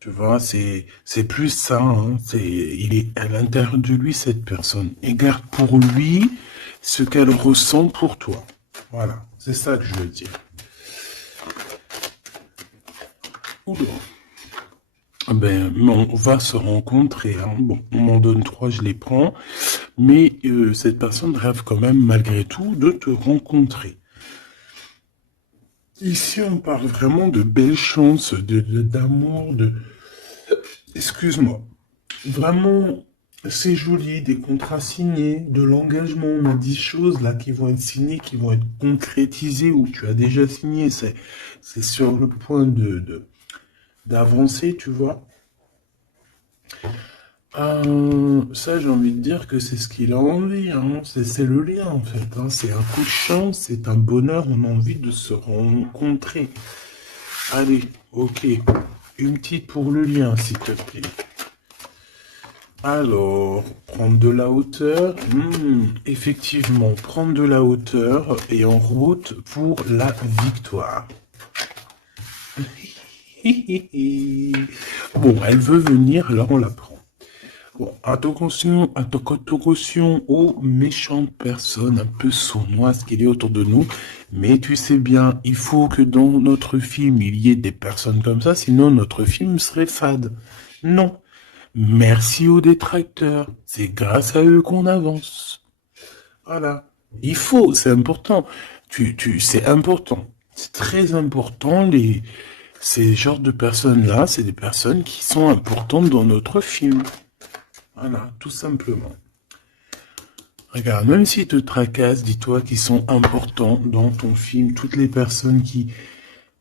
Tu vois, c'est plus ça, hein. Il est à l'intérieur de lui, cette personne. Et garde pour lui ce qu'elle ressent pour toi. Voilà, c'est ça que je veux dire. Oula. Ben, on va se rencontrer, hein. Bon, on m'en donne trois, je les prends. Mais cette personne rêve quand même, malgré tout, de te rencontrer. Ici, on parle vraiment de belles chances, d'amour, de... Excuse-moi. Vraiment, c'est joli, des contrats signés, de l'engagement. On a 10 choses là qui vont être signées, qui vont être concrétisées ou tu as déjà signé. C'est sur le point d'avancer, tu vois. Ça, j'ai envie de dire que c'est ce qu'il a envie, hein. C'est le lien, en fait, hein. C'est un coup de chance, c'est un bonheur, on a envie de se rencontrer. Allez, ok. Une petite pour le lien, s'il te plaît. Alors, prendre de la hauteur. Effectivement, prendre de la hauteur et en route pour la victoire. Bon, elle veut venir, là on la prend. Bon, attention aux méchantes personnes un peu sournoises qu'il y a autour de nous. Mais tu sais bien, il faut que dans notre film, il y ait des personnes comme ça, sinon notre film serait fade. Non. Merci aux détracteurs. C'est grâce à eux qu'on avance. Voilà. Il faut, c'est important. C'est important. C'est très important. Ces genres de personnes-là, c'est des personnes qui sont importantes dans notre film. Voilà, tout simplement. Regarde, même s'ils te tracassent, dis-toi qu'ils sont importants dans ton film. Toutes les personnes qui...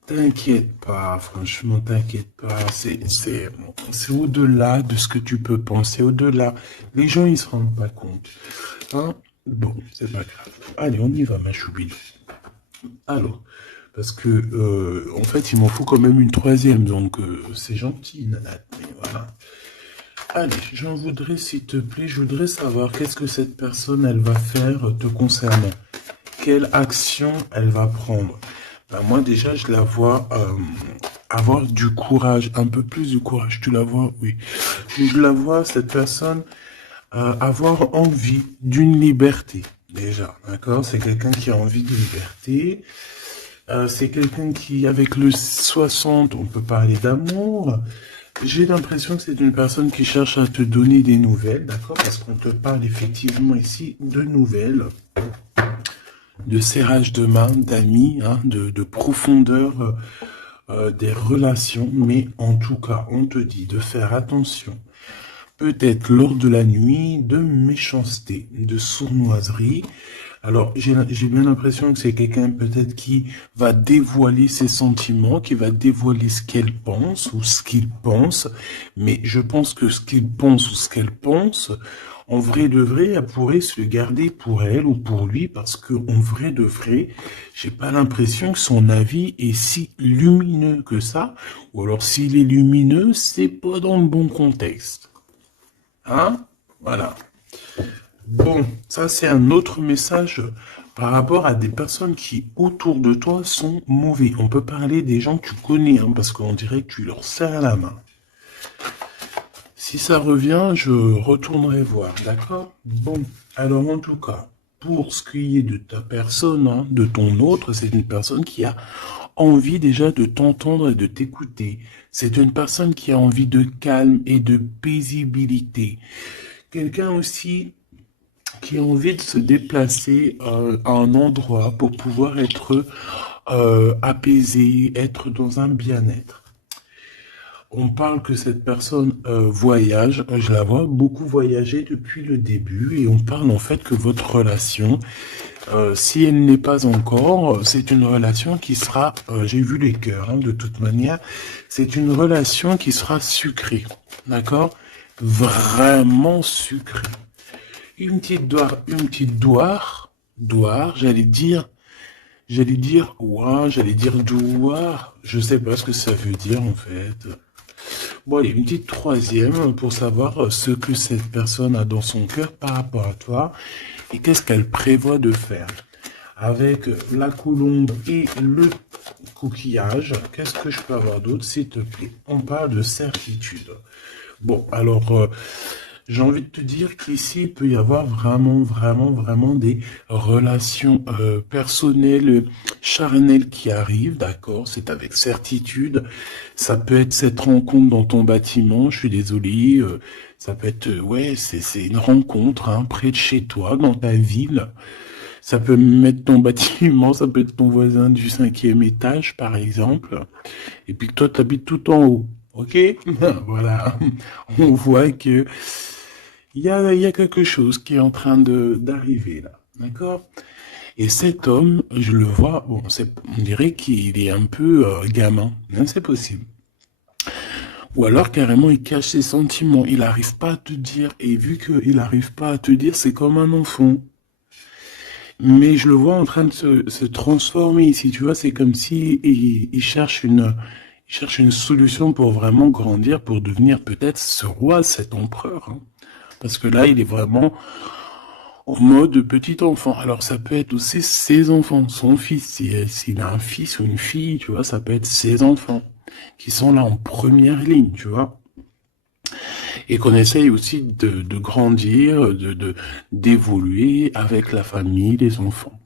T'inquiète pas, franchement, t'inquiète pas. C'est au-delà de ce que tu peux penser, au-delà. Les gens, ils se rendent pas compte. Hein? Bon, c'est pas grave. Allez, on y va, ma choubine. Alors, parce que, en fait, il m'en faut quand même une troisième, donc c'est gentil, Nanette, mais voilà. Allez, j'en voudrais, s'il te plaît, je voudrais savoir qu'est-ce que cette personne, elle va faire te concernant. Quelle action elle va prendre. Ben moi, déjà, je la vois avoir du courage, un peu plus de courage. Tu la vois, oui. Je la vois, cette personne, avoir envie d'une liberté, déjà, d'accord? C'est quelqu'un qui a envie de liberté. C'est quelqu'un qui, avec le 60, on peut parler d'amour. J'ai l'impression que c'est une personne qui cherche à te donner des nouvelles, d'accord? Parce qu'on te parle effectivement ici de nouvelles, de serrage de main, d'amis, hein, de profondeur des relations. Mais en tout cas, on te dit de faire attention. Peut-être lors de la nuit, de méchanceté, de sournoiserie. Alors, j'ai bien l'impression que c'est quelqu'un peut-être qui va dévoiler ses sentiments, qui va dévoiler ce qu'elle pense ou ce qu'il pense. Mais je pense que ce qu'il pense ou ce qu'elle pense, en vrai de vrai, elle pourrait se le garder pour elle ou pour lui parce que en vrai de vrai, j'ai pas l'impression que son avis est si lumineux que ça. Ou alors s'il est lumineux, c'est pas dans le bon contexte. Hein? Voilà. Bon, ça c'est un autre message par rapport à des personnes qui autour de toi sont mauvais. On peut parler des gens que tu connais, hein, parce qu'on dirait que tu leur serres la main. Si ça revient, je retournerai voir, d'accord? Bon, alors en tout cas, pour ce qui est de ta personne, hein, de ton autre, c'est une personne qui a envie déjà de t'entendre et de t'écouter. C'est une personne qui a envie de calme et de paisibilité. Quelqu'un aussi qui a envie de se déplacer à un endroit pour pouvoir être apaisé, être dans un bien-être. On parle que cette personne voyage, je la vois beaucoup voyager depuis le début et on parle en fait que votre relation, si elle n'est pas encore, c'est une relation qui sera, j'ai vu les cœurs, hein, de toute manière, c'est une relation qui sera sucrée, d'accord? Vraiment sucrée. Une petite doire, ouah, j'allais dire douar, je sais pas ce que ça veut dire en fait. Bon, allez, une petite troisième pour savoir ce que cette personne a dans son cœur par rapport à toi et qu'est-ce qu'elle prévoit de faire. avec la colombe et le coquillage. Qu'est-ce que je peux avoir d'autre, s'il te plaît? On parle de certitude. Bon, alors, j'ai envie de te dire qu'ici, il peut y avoir vraiment des relations personnelles, charnelles qui arrivent, d'accord? C'est avec certitude. Ça peut être cette rencontre dans ton bâtiment, je suis désolé. Ça peut être, ouais, c'est une rencontre, hein, près de chez toi, dans ta ville. Ça peut même être ton bâtiment, ça peut être ton voisin du 5e étage, par exemple. Et puis que toi, tu habites tout en haut. Ok? Voilà. On voit que il y a quelque chose qui est en train d'arriver là. D'accord? Et cet homme, je le vois, bon, on dirait qu'il est un peu gamin. Hein, c'est possible. Ou alors carrément il cache ses sentiments. Il n'arrive pas à te dire. Et vu qu'il n'arrive pas à te dire, c'est comme un enfant. Mais je le vois en train de se transformer ici, tu vois, c'est comme si il cherche une solution pour vraiment grandir, pour devenir peut-être ce roi, cet empereur, hein. Parce que là, il est vraiment en mode petit enfant. Alors ça peut être aussi ses enfants, son fils, s'il a un fils ou une fille, tu vois, ça peut être ses enfants qui sont là en première ligne, tu vois. Et qu'on essaye aussi de grandir, d'évoluer avec la famille, les enfants.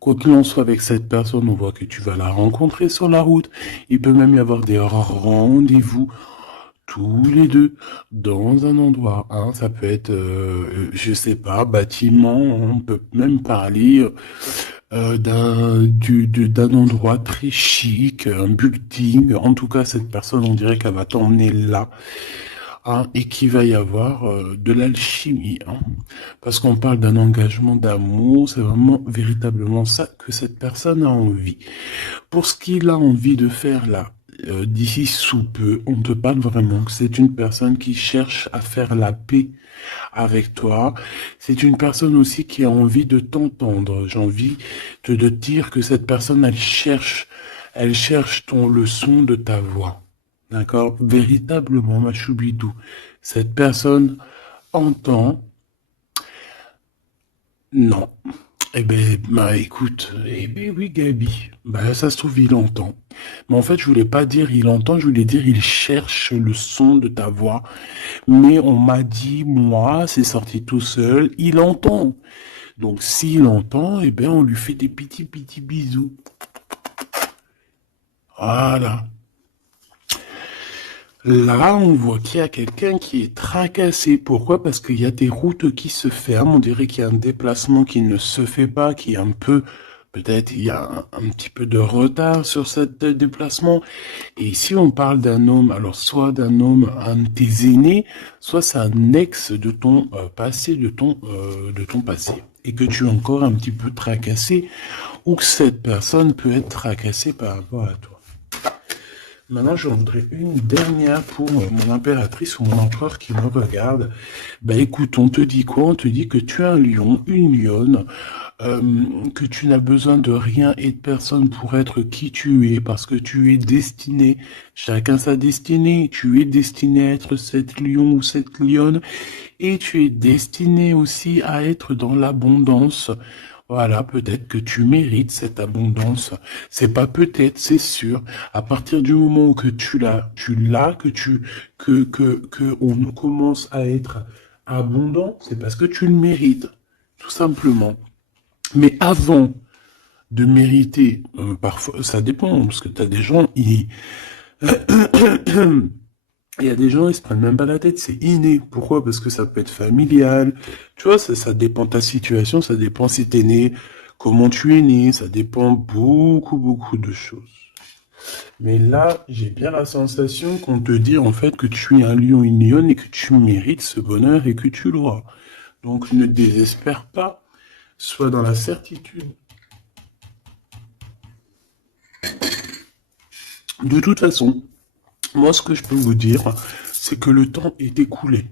Quoi qu'il en soit avec cette personne, on voit que tu vas la rencontrer sur la route. Il peut même y avoir des rendez-vous tous les deux dans un endroit. Hein. Ça peut être, je sais pas, bâtiment. On peut même parler d'un endroit très chic, un building. En tout cas, cette personne, on dirait qu'elle va t'emmener là. Hein, et qu'il va y avoir de l'alchimie, hein, parce qu'on parle d'un engagement d'amour, c'est vraiment véritablement ça que cette personne a envie. Pour ce qu'il a envie de faire là, d'ici sous peu, on te parle vraiment que c'est une personne qui cherche à faire la paix avec toi. C'est une personne aussi qui a envie de t'entendre. J'ai envie de dire que cette personne, elle cherche le son de ta voix. D'accord? Véritablement, ma choubidou. Cette personne entend. Non. Eh ben, bah, écoute, eh ben oui, Gabi. Bah, ça se trouve, il entend. Mais en fait, je voulais pas dire il entend, je voulais dire il cherche le son de ta voix. Mais on m'a dit, moi, c'est sorti tout seul, il entend. Donc, s'il entend, eh ben, on lui fait des petits bisous. Voilà. Là, on voit qu'il y a quelqu'un qui est tracassé. Pourquoi? Parce qu'il y a des routes qui se ferment. On dirait qu'il y a un déplacement qui ne se fait pas, qui est un peu, peut-être, il y a un petit peu de retard sur ce déplacement. Et ici, on parle d'un homme, alors soit d'un homme, un de tes aînés, soit c'est un ex de ton passé, de ton passé. Et que tu es encore un petit peu tracassé, ou que cette personne peut être tracassée par rapport à toi. Maintenant, je voudrais une dernière pour mon impératrice ou mon empereur qui me regarde. Ben écoute, on te dit quoi? On te dit que tu es un lion, une lionne, que tu n'as besoin de rien et de personne pour être qui tu es, parce que tu es destiné, chacun sa destinée, tu es destiné à être cette lion ou cette lionne, et tu es destiné aussi à être dans l'abondance. Voilà, peut-être que tu mérites cette abondance. C'est pas peut-être, c'est sûr. À partir du moment que tu l'as, que on commence à être abondant, c'est parce que tu le mérites, tout simplement. Mais avant de mériter, parfois, ça dépend, parce que t'as des gens, il y a des gens, ils se prennent même pas la tête, c'est inné. Pourquoi? Parce que ça peut être familial. Tu vois, ça dépend de ta situation, ça dépend si t'es né, comment tu es né, ça dépend beaucoup de choses. Mais là, j'ai bien la sensation qu'on te dit en fait que tu es un lion, une lionne et que tu mérites ce bonheur et que tu l'auras. Donc ne désespère pas, sois dans la certitude. De toute façon, moi ce que je peux vous dire, c'est que le temps est écoulé.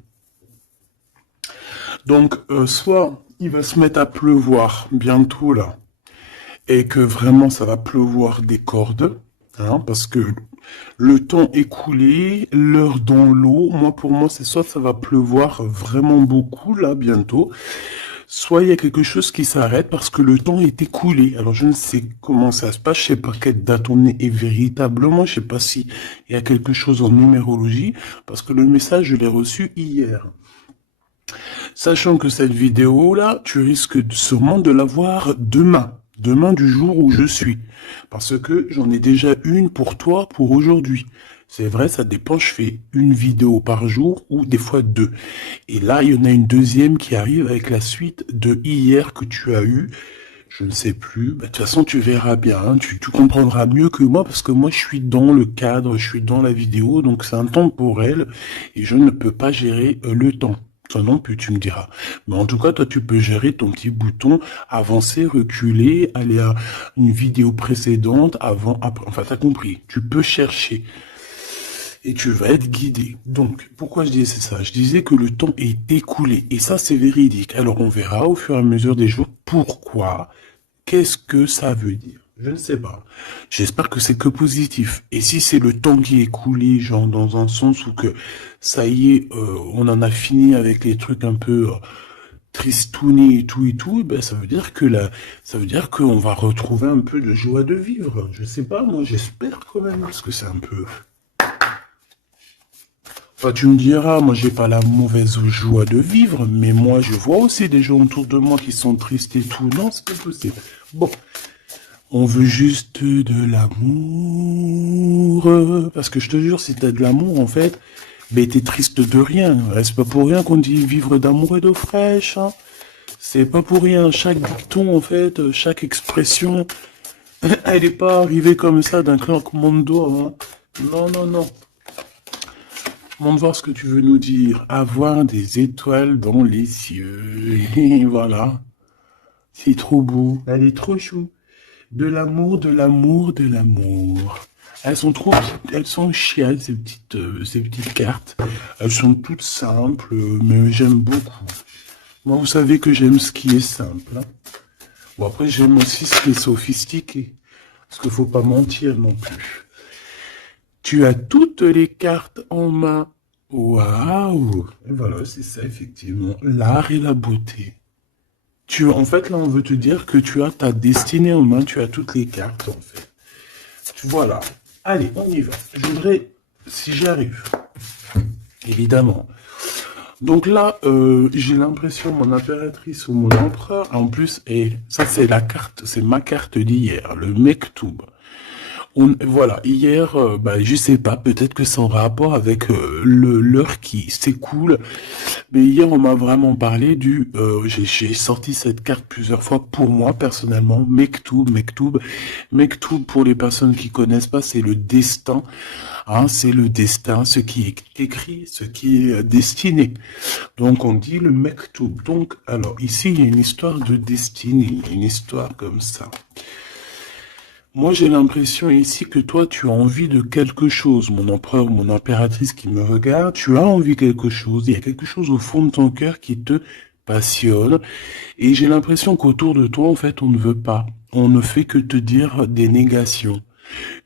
Donc soit il va se mettre à pleuvoir bientôt là, et que vraiment ça va pleuvoir des cordes, hein, parce que le temps écoulé, l'heure dans l'eau, pour moi c'est soit ça va pleuvoir vraiment beaucoup là bientôt, soit il y a quelque chose qui s'arrête parce que le temps est écoulé. Alors je ne sais comment ça se passe, je sais pas quelle date on est véritablement, je sais pas si il y a quelque chose en numérologie, parce que le message je l'ai reçu hier. Sachant que cette vidéo-là, tu risques sûrement de la voir demain. Demain du jour où je suis. Parce que j'en ai déjà une pour toi pour aujourd'hui. C'est vrai, ça dépend, je fais une vidéo par jour ou des fois deux. Et là, il y en a une deuxième qui arrive avec la suite de hier que tu as eu. Je ne sais plus. Bah, de toute façon, tu verras bien. Hein. Tu comprendras mieux que moi parce que moi, je suis dans le cadre, je suis dans la vidéo. Donc, c'est un temporel et je ne peux pas gérer le temps. Toi non plus, tu me diras. Mais en tout cas, toi, tu peux gérer ton petit bouton, avancer, reculer, aller à une vidéo précédente, avant, après. Enfin, t'as compris. Tu peux chercher. Et tu vas être guidé. Donc, pourquoi je disais ça? Je disais que le temps est écoulé. Et ça, c'est véridique. Alors, on verra au fur et à mesure des jours pourquoi. Qu'est-ce que ça veut dire? Je ne sais pas. J'espère que c'est que positif. Et si c'est le temps qui est écoulé, genre dans un sens où que ça y est, on en a fini avec les trucs un peu tristounis et tout, ben ça veut dire que ça veut dire qu'on va retrouver un peu de joie de vivre. Je sais pas, moi j'espère quand même, parce que c'est un peu. Enfin, tu me diras, moi j'ai pas la mauvaise joie de vivre, mais moi je vois aussi des gens autour de moi qui sont tristes et tout. Non, c'est pas possible. Bon. On veut juste de l'amour. Parce que je te jure, si t'as de l'amour, en fait, ben t'es triste de rien. C'est pas pour rien qu'on dit vivre d'amour et d'eau fraîche. Hein. C'est pas pour rien. Chaque dicton, en fait, chaque expression, elle est pas arrivée comme ça d'un claquement de doigts. Hein. Non, non, non. Montre voir ce que tu veux nous dire. Avoir des étoiles dans les cieux. Et voilà. C'est trop beau. Elle est trop chou. De l'amour, de l'amour, de l'amour. Elles sont trop, elles sont chiales, ces petites cartes. Elles sont toutes simples, mais j'aime beaucoup. Moi, vous savez que j'aime ce qui est simple. Hein. Bon, après, j'aime aussi ce qui est sophistiqué. Parce qu'il faut pas mentir non plus. Tu as toutes les cartes en main. Waouh! Et voilà, c'est ça, effectivement. L'art et la beauté. En fait, là, on veut te dire que tu as ta destinée en main, tu as toutes les cartes, en fait. Voilà. Allez, on y va. Je voudrais, si j'y arrive, évidemment. Donc là, j'ai l'impression, mon impératrice ou mon empereur, en plus, et ça, c'est la carte, c'est ma carte d'hier, le Mektoub. Voilà, hier, je sais pas, peut-être que c'est en rapport avec l'heure qui s'écoule, mais hier on m'a vraiment parlé j'ai sorti cette carte plusieurs fois pour moi personnellement, Mektoub. Mektoub pour les personnes qui connaissent pas, c'est le destin, hein, c'est le destin, ce qui est écrit, ce qui est destiné. Donc on dit le Mektoub. Donc alors ici il y a une histoire de destinée, une histoire comme ça. Moi, j'ai l'impression ici que toi, tu as envie de quelque chose, mon empereur, mon impératrice qui me regarde, tu as envie de quelque chose, il y a quelque chose au fond de ton cœur qui te passionne, et j'ai l'impression qu'autour de toi, en fait, on ne veut pas. On ne fait que te dire des négations.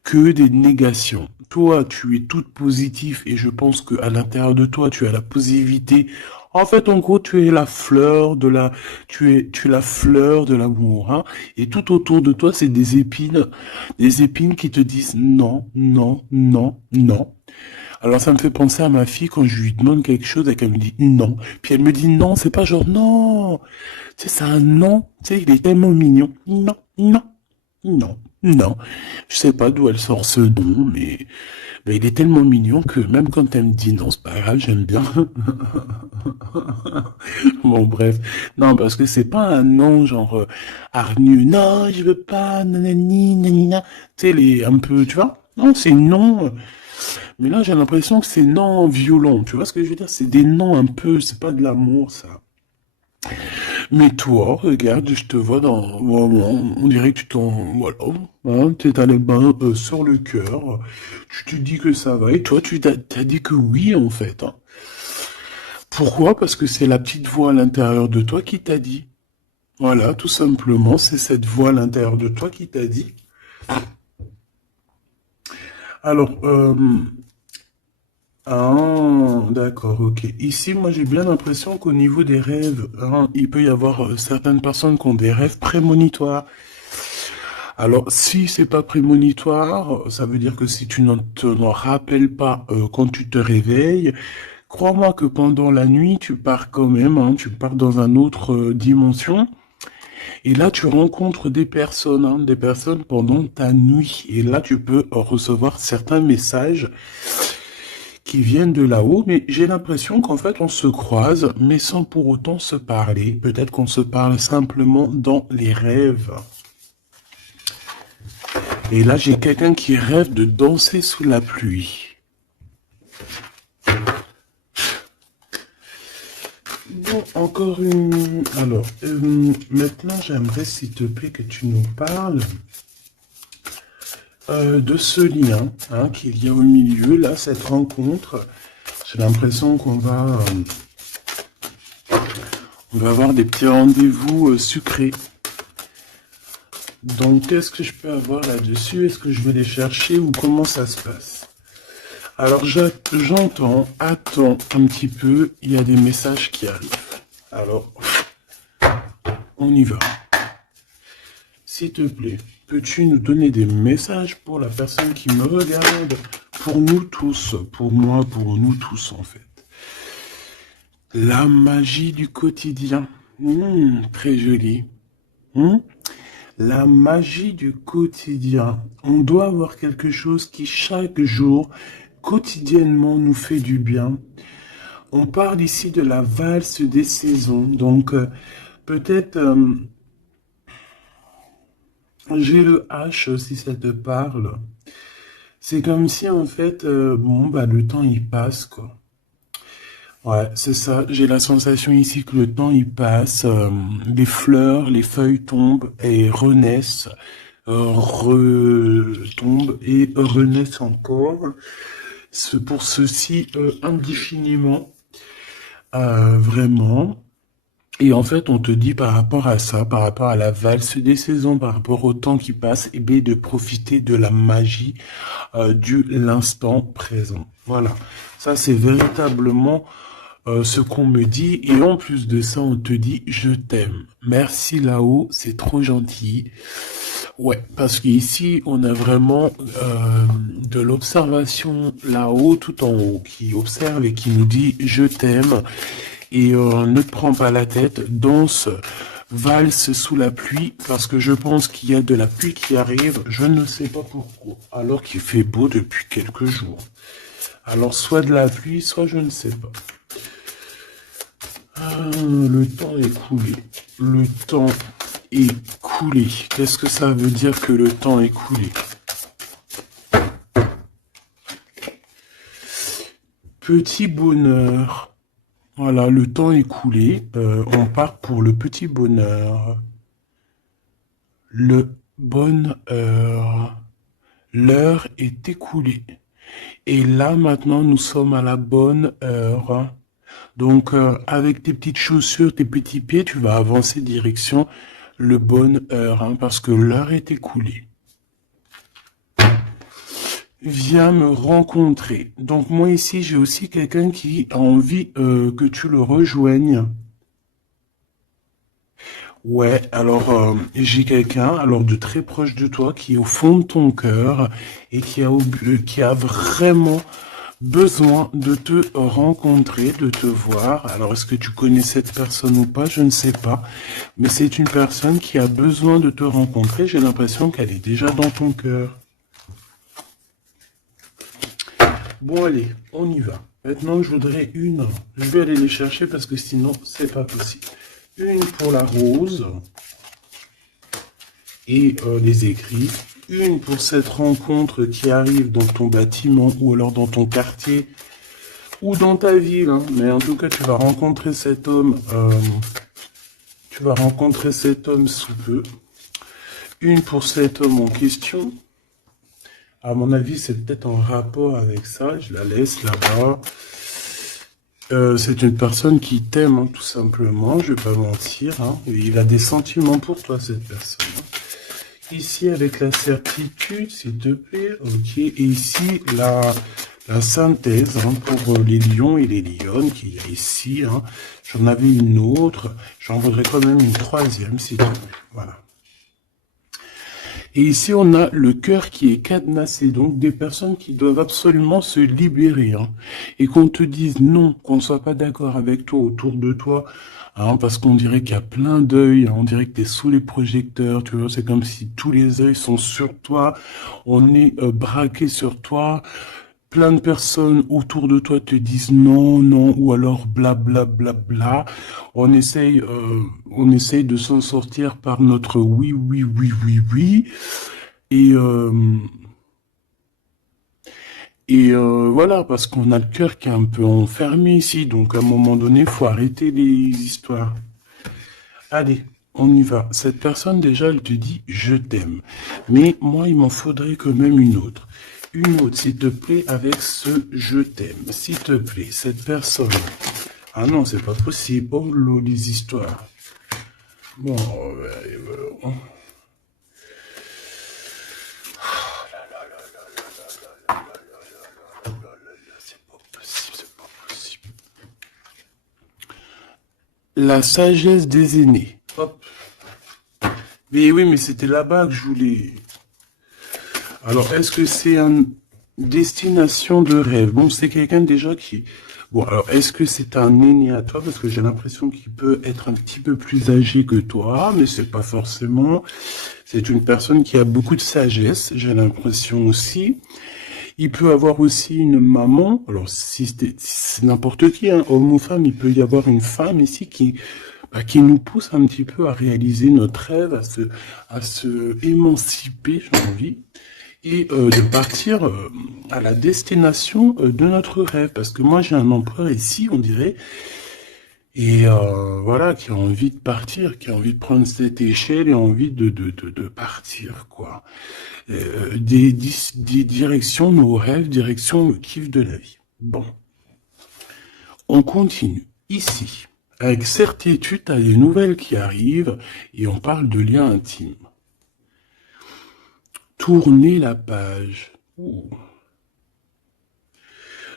Que des négations. Toi, tu es toute positive, et je pense qu'à l'intérieur de toi, tu as la positivité. En fait, en gros, tu es la fleur de tu es la fleur de l'amour, hein. Et tout autour de toi, c'est des épines qui te disent non, non, non, non. Alors ça me fait penser à ma fille quand je lui demande quelque chose et qu'elle me dit non. Puis elle me dit non, c'est pas genre non. Tu sais, c'est un non. Tu sais, il est tellement mignon. Non, non, non, non. Je sais pas d'où elle sort ce nom, mais il est tellement mignon que même quand elle me dit non, c'est pas grave, j'aime bien. Bon, bref. Non, parce que c'est pas un non genre hargneux. Non, je veux pas, nanani, nanina. Tu sais, un peu, tu vois? Non, c'est non. Mais là, j'ai l'impression que c'est non violent. Tu vois ce que je veux dire? C'est des noms un peu, c'est pas de l'amour, ça. Mais toi, regarde, je te vois on dirait que tu voilà, hein, t'es allé main sur le cœur, tu te dis que ça va, et toi, t'as dit que oui, en fait. Hein. Pourquoi? Parce que c'est la petite voix à l'intérieur de toi qui t'a dit. Voilà, tout simplement, c'est cette voix à l'intérieur de toi qui t'a dit. Alors, Ah, d'accord, ok. Ici, moi, j'ai bien l'impression qu'au niveau des rêves, hein, il peut y avoir certaines personnes qui ont des rêves prémonitoires. Alors, si c'est pas prémonitoire, ça veut dire que si tu ne t'en rappelles pas quand tu te réveilles, crois-moi que pendant la nuit, tu pars quand même, hein, tu pars dans une autre dimension. Et là, tu rencontres des personnes pendant ta nuit. Et là, tu peux recevoir certains messages qui viennent de là-haut. Mais j'ai l'impression qu'en fait, on se croise, mais sans pour autant se parler. Peut-être qu'on se parle simplement dans les rêves. Et là, j'ai quelqu'un qui rêve de danser sous la pluie. Bon, encore une... Alors, maintenant, j'aimerais, s'il te plaît, que tu nous parles de ce lien hein, qu'il y a au milieu, là, cette rencontre. J'ai l'impression on va avoir des petits rendez-vous sucrés. Donc, qu'est-ce que je peux avoir là-dessus? Est-ce que je vais les chercher ou comment ça se passe? Alors, j'entends, attends un petit peu, il y a des messages qui arrivent. Alors, on y va. S'il te plaît, peux-tu nous donner des messages pour la personne qui me regarde? Pour nous tous, pour moi, pour nous tous en fait. La magie du quotidien. Très joli. La magie du quotidien. On doit avoir quelque chose qui chaque jour, quotidiennement, nous fait du bien. On parle ici de la valse des saisons. Donc, peut-être, j'ai le H si ça te parle. C'est comme si, en fait, bon, bah, le temps, il passe, quoi. Ouais, c'est ça. J'ai la sensation ici que le temps, il passe. Les fleurs, les feuilles tombent et renaissent, retombent et renaissent encore. Pour ceci, indéfiniment, vraiment. Et en fait, on te dit par rapport à ça, par rapport à la valse des saisons, par rapport au temps qui passe, et bien de profiter de la magie du l'instant présent. Voilà. Ça, c'est véritablement ce qu'on me dit. Et en plus de ça, on te dit je t'aime. Merci là-haut, c'est trop gentil. Ouais, parce qu'ici, on a vraiment de l'observation là-haut, tout en haut, qui observe et qui nous dit je t'aime. Et ne te prends pas la tête, danse, valse sous la pluie, parce que je pense qu'il y a de la pluie qui arrive, je ne sais pas pourquoi, alors qu'il fait beau depuis quelques jours. Alors soit de la pluie, soit je ne sais pas. Le temps est coulé. Le temps est coulé. Qu'est-ce que ça veut dire que le temps est coulé? Petit bonheur. Voilà, le temps est coulé. On part pour le petit bonheur. Le bonheur. L'heure est écoulée. Et là, maintenant, nous sommes à la bonne heure. Donc, avec tes petites chaussures, tes petits pieds, tu vas avancer direction le bonne heure, hein, parce que l'heure est écoulée. Viens me rencontrer. Donc, moi, ici, j'ai aussi quelqu'un qui a envie que tu le rejoignes. Ouais, alors j'ai quelqu'un, alors de très proche de toi, qui est au fond de ton cœur et qui a vraiment besoin de te rencontrer, de te voir. Alors est-ce que tu connais cette personne ou pas? Je ne sais pas, mais c'est une personne qui a besoin de te rencontrer. J'ai l'impression qu'elle est déjà dans ton cœur. Bon allez, on y va. Maintenant, je voudrais une. Je vais aller les chercher parce que sinon, c'est pas possible. Une pour la rose et les écrits. Une pour cette rencontre qui arrive dans ton bâtiment ou alors dans ton quartier ou dans ta ville. Hein. Mais en tout cas, tu vas rencontrer cet homme. Tu vas rencontrer cet homme sous peu. Une pour cet homme en question. À mon avis, c'est peut-être en rapport avec ça. Je la laisse là-bas. C'est une personne qui t'aime, hein, tout simplement. Je vais pas mentir. Hein. Il a des sentiments pour toi, cette personne. Ici, avec la certitude, s'il te plaît. Ok. Et ici, la la synthèse hein, pour les lions et les lionnes qu'il y a ici. Hein. J'en avais une autre, j'en voudrais quand même une troisième, si tu veux. Voilà. Et ici, on a le cœur qui est cadenassé, donc des personnes qui doivent absolument se libérer. Hein, et qu'on te dise non, qu'on ne soit pas d'accord avec toi, autour de toi, hein, parce qu'on dirait qu'il y a plein d'œils, hein, on dirait que tu es sous les projecteurs, tu vois, c'est comme si tous les œils sont sur toi, on est braqué sur toi, plein de personnes autour de toi te disent non, non, ou alors bla bla bla bla. On essaye de s'en sortir par notre oui, oui, oui, oui, oui. Et, euh, voilà, parce qu'on a le cœur qui est un peu enfermé ici. Donc à un moment donné, faut arrêter les histoires. Allez, on y va. Cette personne, déjà, elle te dit je t'aime. Mais moi, il m'en faudrait quand même une autre. Une autre, s'il te plaît, avec ce je t'aime. S'il te plaît, cette personne. Ah non, c'est pas possible. Oh là, les histoires. Bon, c'est pas possible, c'est pas possible. La sagesse des aînés. Hop. Mais oui, mais c'était là-bas que je voulais. Alors, est-ce que c'est une destination de rêve? Bon, c'est quelqu'un déjà qui... Bon, alors, est-ce que c'est un aîné à toi? Parce que j'ai l'impression qu'il peut être un petit peu plus âgé que toi, mais c'est pas forcément. C'est une personne qui a beaucoup de sagesse, j'ai l'impression aussi. Il peut avoir aussi une maman. Alors, si c'est n'importe qui, hein, homme ou femme, il peut y avoir une femme ici qui nous pousse un petit peu à réaliser notre rêve, à se émanciper, j'ai envie, et de partir à la destination de notre rêve. Parce que moi, j'ai un empereur ici, on dirait, et voilà, qui a envie de partir, qui a envie de prendre cette échelle et envie de partir, quoi. Des directions, nos rêves, direction le kiff de la vie. Bon, on continue. Ici, avec certitude, tu as des nouvelles qui arrivent et on parle de liens intimes. Tourner la page. Ouh.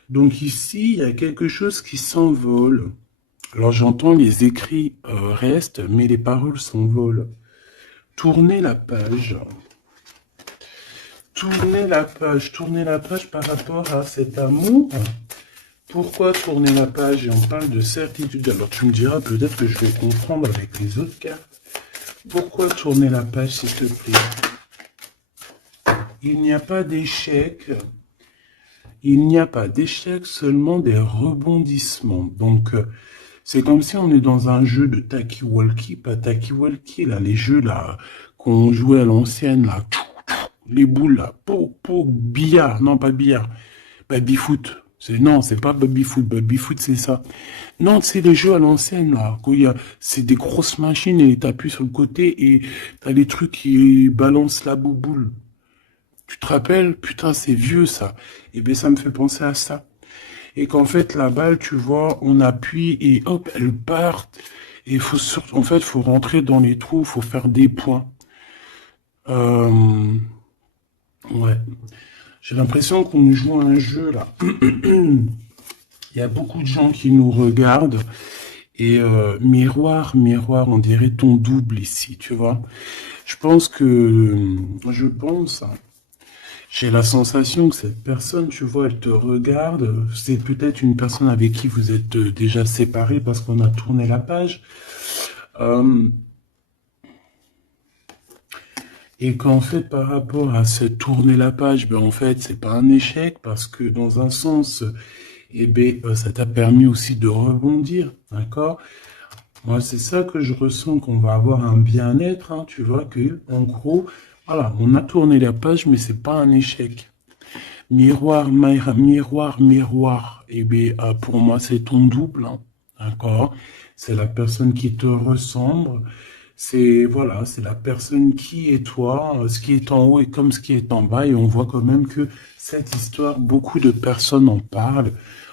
Donc ici, il y a quelque chose qui s'envole. Alors j'entends les écrits restent, mais les paroles s'envolent. Tourner la page. Tourner la page par rapport à cet amour. Pourquoi tourner la page? Et on parle de certitude. Alors tu me diras peut-être que je vais comprendre avec les autres cartes. Pourquoi tourner la page, s'il te plaît? Il n'y a pas d'échec. Il n'y a pas d'échec, seulement des rebondissements. Donc, c'est comme si on est dans un jeu de talkie-walkie, pas talkie-walkie, là, les jeux là qu'on jouait à l'ancienne, là, les boules là, billard, non pas billard, baby-foot. Non, c'est pas baby-foot, baby-foot c'est ça. Non, c'est les jeux à l'ancienne là, c'est des grosses machines et t'appuies sur le côté et t'as les trucs qui balancent la bouboule. Tu te rappelles? Putain, c'est vieux ça. Et bien ça me fait penser à ça. Et qu'en fait, la balle, tu vois, on appuie et hop, elle part. Et en fait, faut rentrer dans les trous, faut faire des points. Ouais. J'ai l'impression qu'on joue à un jeu, là. Il y a beaucoup de gens qui nous regardent. Et miroir, miroir, on dirait ton double ici, tu vois. Je pense, j'ai la sensation que cette personne, tu vois, elle te regarde. C'est peut-être une personne avec qui vous êtes déjà séparés parce qu'on a tourné la page. Et qu'en fait, par rapport à cette tourner la page, ben en fait, c'est pas un échec parce que dans un sens, ça t'a permis aussi de rebondir, d'accord? Moi, c'est ça que je ressens, qu'on va avoir un bien-être, hein, tu vois, que, en gros, voilà, on a tourné la page, mais c'est pas un échec. Miroir, miroir, miroir. Pour moi, c'est ton double, hein, d'accord? C'est la personne qui te ressemble. Voilà, c'est la personne qui est toi, ce qui est en haut et comme ce qui est en bas. Et on voit quand même que cette histoire, beaucoup de personnes en parlent.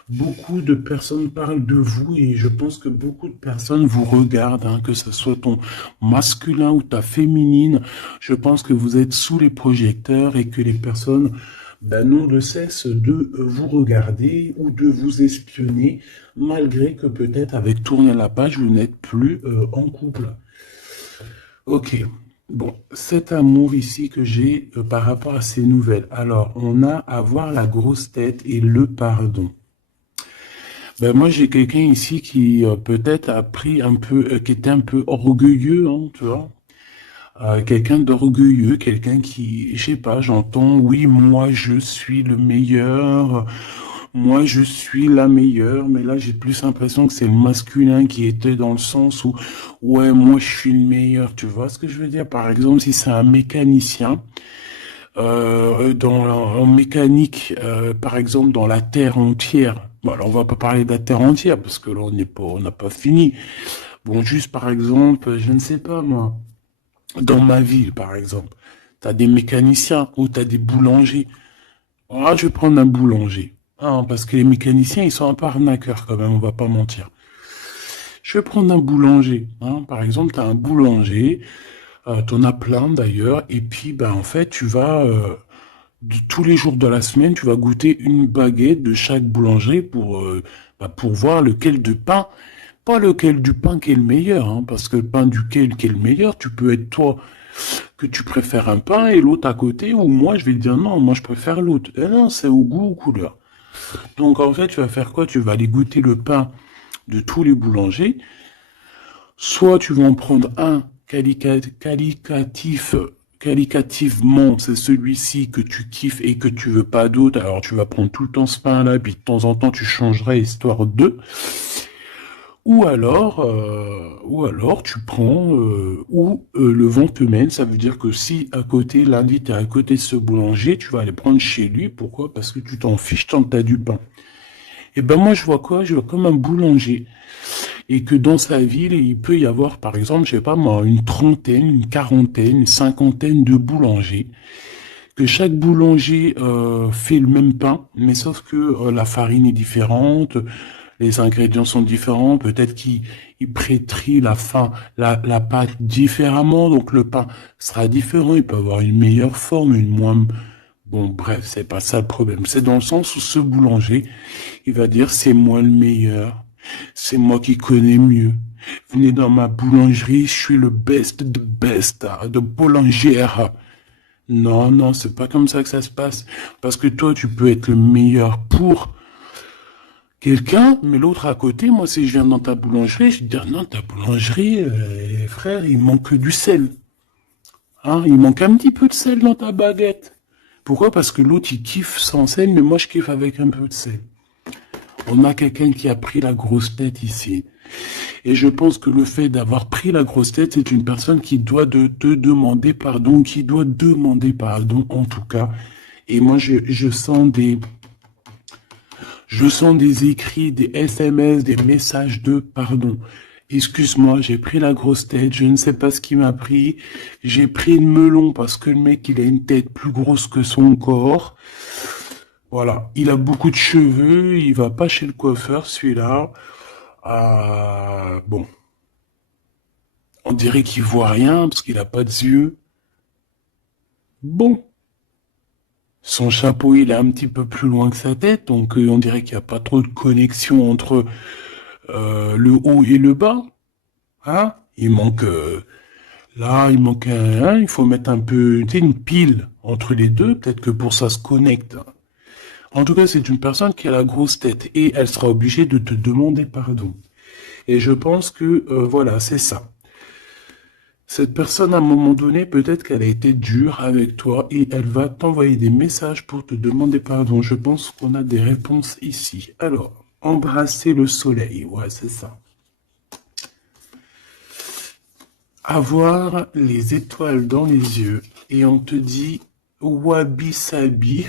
Beaucoup de personnes parlent de vous et je pense que beaucoup de personnes vous regardent, hein, que ce soit ton masculin ou ta féminine. Je pense que vous êtes sous les projecteurs et que les personnes ben non ne cesse de vous regarder ou de vous espionner, malgré que peut-être avec tourner la page, vous n'êtes plus en couple. Ok. Bon, cet amour ici que j'ai par rapport à ces nouvelles. Alors, on a avoir la grosse tête et le pardon. Ben moi, j'ai quelqu'un ici qui peut-être a pris un peu, qui était un peu orgueilleux, hein, tu vois. Quelqu'un d'orgueilleux, quelqu'un qui, je sais pas, j'entends, oui, moi je suis le meilleur, moi je suis la meilleure, mais là j'ai plus l'impression que c'est le masculin qui était dans le sens où, ouais, moi je suis le meilleur, tu vois ce que je veux dire? Par exemple, si c'est un mécanicien, en mécanique, par exemple, dans la Terre entière, bon, alors on va pas parler de la Terre entière, parce que là on n'a pas fini. Bon, juste par exemple, je ne sais pas moi. Dans ma ville, par exemple, tu as des mécaniciens ou tu as des boulangers. Ah, je vais prendre un boulanger. Ah, parce que les mécaniciens, ils sont un peu arnaqueurs quand même, on va pas mentir. Je vais prendre un boulanger. Hein. Par exemple, tu as un boulanger, tu en as plein d'ailleurs, et puis ben, en fait, tu vas, tous les jours de la semaine, tu vas goûter une baguette de chaque boulangerie pour voir lequel de pain, pas lequel du pain qui est le meilleur, hein, parce que le pain duquel qui est le meilleur, tu peux être toi que tu préfères un pain et l'autre à côté, ou moi je vais te dire non, moi je préfère l'autre. Et non, c'est au goût, aux couleurs. Donc en fait, tu vas faire quoi? Tu vas aller goûter le pain de tous les boulangers. Soit tu vas en prendre un qualitativement, c'est celui-ci que tu kiffes et que tu veux pas d'autre. Alors tu vas prendre tout le temps ce pain-là, puis de temps en temps tu changerais histoire de. Ou alors tu prends le vent te mène, ça veut dire que si à côté, lundi, tu es à côté de ce boulanger, tu vas aller prendre chez lui. Pourquoi? Parce que tu t'en fiches tant que tu as du pain. Et ben moi je vois quoi? Je vois comme un boulanger. Et que dans sa ville, il peut y avoir, par exemple, je sais pas moi, une trentaine, une quarantaine, une cinquantaine de boulangers. Que chaque boulanger fait le même pain, mais sauf que la farine est différente, les ingrédients sont différents, peut-être qu'il pétrit la pâte différemment, donc le pain sera différent, il peut avoir une meilleure forme, une moins... Bon, bref, c'est pas ça le problème. C'est dans le sens où ce boulanger, il va dire c'est moi le meilleur, c'est moi qui connais mieux. Venez dans ma boulangerie, je suis le best de best, de boulangère. Non, non, c'est pas comme ça que ça se passe. Parce que toi, tu peux être le meilleur pour quelqu'un, mais l'autre à côté, moi, si je viens dans ta boulangerie, je vais dire, non, ta boulangerie, frère, il manque du sel. Hein, il manque un petit peu de sel dans ta baguette. Pourquoi? Parce que l'autre, il kiffe sans sel, mais moi, je kiffe avec un peu de sel. On a quelqu'un qui a pris la grosse tête ici. Et je pense que le fait d'avoir pris la grosse tête, c'est une personne qui doit te demander pardon, qui doit demander pardon en tout cas. Et moi, je sens des écrits, des SMS, des messages de pardon. Excuse-moi, j'ai pris la grosse tête, je ne sais pas ce qui m'a pris. J'ai pris le melon parce que le mec, il a une tête plus grosse que son corps. Voilà, il a beaucoup de cheveux, il va pas chez le coiffeur, celui-là. Bon, on dirait qu'il voit rien parce qu'il a pas de yeux. Bon, son chapeau, il est un petit peu plus loin que sa tête, donc on dirait qu'il n'y a pas trop de connexion entre le haut et le bas. Hein? Il manque là, il manque il faut mettre un peu, tu sais, une pile entre les deux, peut-être que pour ça se connecte. En tout cas, c'est une personne qui a la grosse tête et elle sera obligée de te demander pardon. Et je pense que voilà, c'est ça. Cette personne, à un moment donné, peut-être qu'elle a été dure avec toi et elle va t'envoyer des messages pour te demander pardon. Je pense qu'on a des réponses ici. Alors, embrasser le soleil, ouais, c'est ça. Avoir les étoiles dans les yeux et on te dit wabi sabi.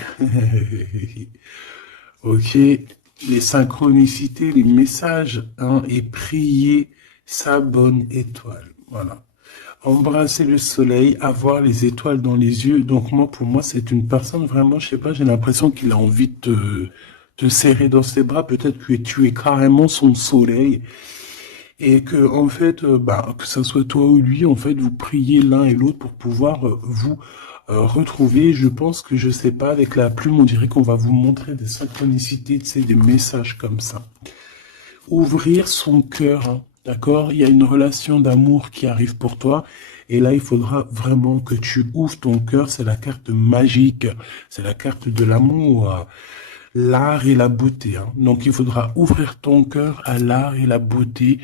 Ok, les synchronicités, les messages, hein, et prier sa bonne étoile. Voilà. Embrasser le soleil, avoir les étoiles dans les yeux. Donc moi, pour moi, c'est une personne vraiment, je sais pas, j'ai l'impression qu'il a envie de te serrer dans ses bras. Peut-être que tu es carrément son soleil. Et que, en fait, que ce soit toi ou lui, en fait, vous priez l'un et l'autre pour pouvoir vous retrouver. Je pense que, je sais pas, avec la plume, on dirait qu'on va vous montrer des synchronicités, tu sais, des messages comme ça. Ouvrir son cœur, hein, d'accord? Il y a une relation d'amour qui arrive pour toi. Et là, il faudra vraiment que tu ouvres ton cœur. C'est la carte magique. C'est la carte de l'amour, l'art et la beauté, hein. Donc, il faudra ouvrir ton cœur à l'art et la beauté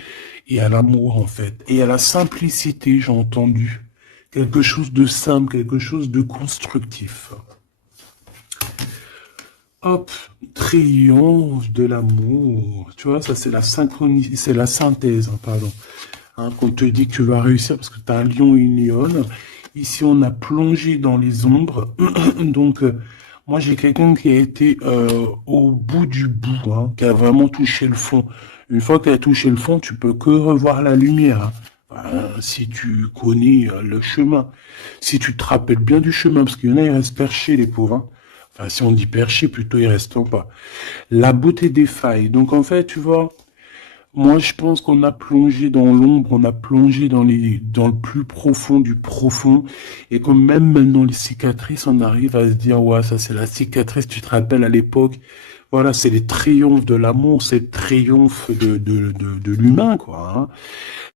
et à l'amour, en fait. Et à la simplicité, j'ai entendu. Quelque chose de simple, quelque chose de constructif. Hop, triomphe de l'amour. Tu vois, ça c'est la synchronie, c'est la synthèse, hein, pardon. Hein, qu'on te dit que tu vas réussir parce que tu as un lion et une lionne. Ici, on a plongé dans les ombres. Donc, moi, j'ai quelqu'un qui a été au bout du bout, hein, qui a vraiment touché le fond. Une fois qu'il a touché le fond, tu peux que revoir la lumière, hein. Si tu connais le chemin, si tu te rappelles bien du chemin, parce qu'il y en a, ils restent perchés, les pauvres, hein. Enfin, si on dit perché, plutôt ils restent en bas. La beauté des failles. Donc, en fait, tu vois, moi, je pense qu'on a plongé dans l'ombre, on a plongé dans le plus profond du profond. Et comme même maintenant, les cicatrices, on arrive à se dire, ouais, ça, c'est la cicatrice, tu te rappelles à l'époque. Voilà, c'est les triomphes de l'amour, c'est le triomphe de l'humain, quoi, hein.